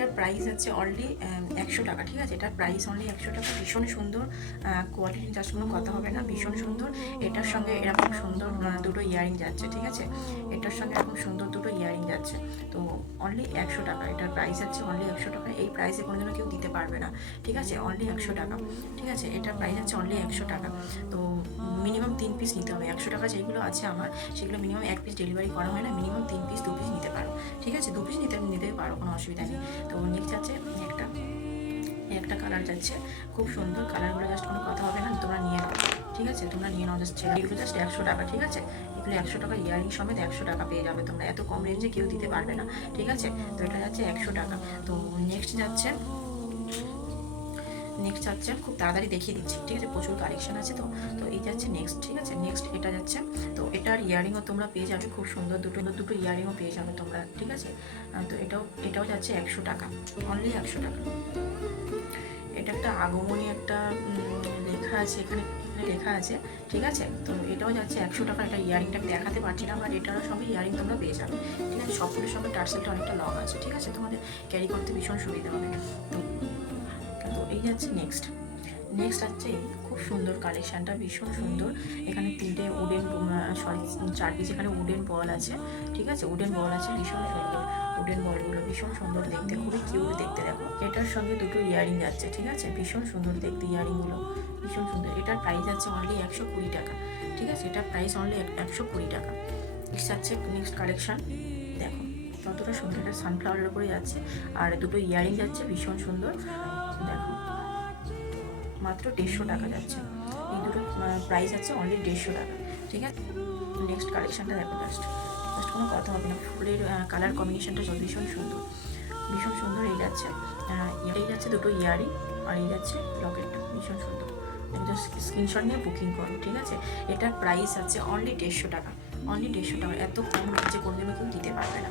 এটার প্রাইস আছে অনলি 100 টাকা, ঠিক আছে? এটার প্রাইস অনলি 100 টাকা। ভীষণ সুন্দর কোয়ালিটি, যার কোনো কথা হবে না, ভীষণ সুন্দর। এটার সঙ্গে এরকম সুন্দর দুটো ইয়ারিং যাচ্ছে, ঠিক আছে? এটার সঙ্গে এরকম সুন্দর দুটো ইয়ারিং যাচ্ছে। তো অনলি 100 টাকা, এটার প্রাইস আছে অনলি 100 টাকা। এই প্রাইসে কোনোদিনও কেউ দিতে পারবে না, ঠিক আছে? অনলি 100 টাকা, ঠিক আছে? এটার প্রাইস আছে অনলি 100 টাকা। তো মিনিমাম 3 পিস নিতে হবে। 100 টাকা যেগুলো আছে আমার, সেগুলো মিনিমাম 1 পিস ডেলিভারি করা হয় না, মিনিমাম 3 পিস 2 পিস নিতে পারো, ঠিক আছে? 2 পিস নিতে পারো, কোনো অসুবিধা নেই। তো নেক্সট আছে একটা কালার যাচ্ছে, খুব সুন্দর কালারগুলো, জাস্ট কোনো কথা হবে না, তোমরা নিয়ে নাও, ঠিক আছে? তোমরা নিয়ে নাও জাস্ট। এগুলো জাস্ট 100 টাকা, ঠিক আছে? এগুলো 100 টাকা, ইয়ারিং সমেত 100 টাকা পেয়ে যাবে তোমরা। এত কম রেঞ্জে কেউ দিতে পারবে না, ঠিক আছে? তো এটা যাচ্ছে 100 টাকা। তো নেক্সট যাচ্ছে খুব তাড়াতাড়ি দেখিয়ে দিচ্ছি, ঠিক আছে? প্রচুর কালেকশন আছে। তো তো এই যাচ্ছে নেক্সট, ঠিক আছে? নেক্সট এটা যাচ্ছে, তো এটার ইয়ারিংও তোমরা পেয়ে যাবে, খুব সুন্দর দুটো ইয়ারিংও পেয়ে যাবে তোমরা, ঠিক আছে? তো এটাও যাচ্ছে 100 টাকা, অনলি 100 টাকা। এটা একটা আগমনী একটা লেখা আছে এখানে, লেখা আছে, ঠিক আছে? তো এটাও যাচ্ছে 100 টাকা। এটা ইয়ারিংটা দেখাতে পারছি না, বাট এটারও সঙ্গে ইয়ারিং তোমরা পেয়ে যাবে, ঠিক আছে? সবগুলোর সঙ্গে টার্সেলটা অনেকটা লং আছে, ঠিক আছে? তোমাদের ক্যারি করতে ভীষণ সুবিধা হবে। তো এই যাচ্ছে নেক্সট আছে খুব সুন্দর কালেকশানটা, ভীষণ সুন্দর। এখানে 3টে উডেন, সরি 4 পিস এখানে উডেন বল আছে, ঠিক আছে? উডেন বল আছে, ভীষণ সুন্দর। উডেন বলগুলো ভীষণ সুন্দর দেখতে, খুবই কিউট দেখতে। দেখো এটার সঙ্গে দুটো ইয়ারিং যাচ্ছে, ঠিক আছে? ভীষণ সুন্দর দেখতে ইয়ারিংগুলো, ভীষণ সুন্দর। এটার প্রাইস আছে অনলি 120 টাকা, ঠিক আছে? এটার প্রাইস অনলি 120 টাকা। নেক্সট কালেকশান দেখো কতটা সুন্দর, এটা সানফ্লাওয়ারের উপরে যাচ্ছে, আর দুটো ইয়ারিং যাচ্ছে, ভীষণ সুন্দর। দেখো মাত্র 150 টাকা যাচ্ছে। এই দুটো প্রাইস আছে অনলি 150 টাকা, ঠিক আছে? নেক্সট কালেকশানটা দেখো, জাস্ট কোনো কথা হবে না, ফুলের কালার কম্বিনেশনটা ভীষণ সুন্দর, ভীষণ সুন্দর। এই যাচ্ছে দুটো ইয়ারিং, আর এই যাচ্ছে লকেটটা, ভীষণ সুন্দর। জাস্ট স্ক্রিনশট নিয়ে বুকিং করো, ঠিক আছে? এটার প্রাইস আছে অনলি 150 টাকা, অনলি 150 টাকা। এত কম রেঞ্জে কোনোদিনও কেউ দিতে পারবে না।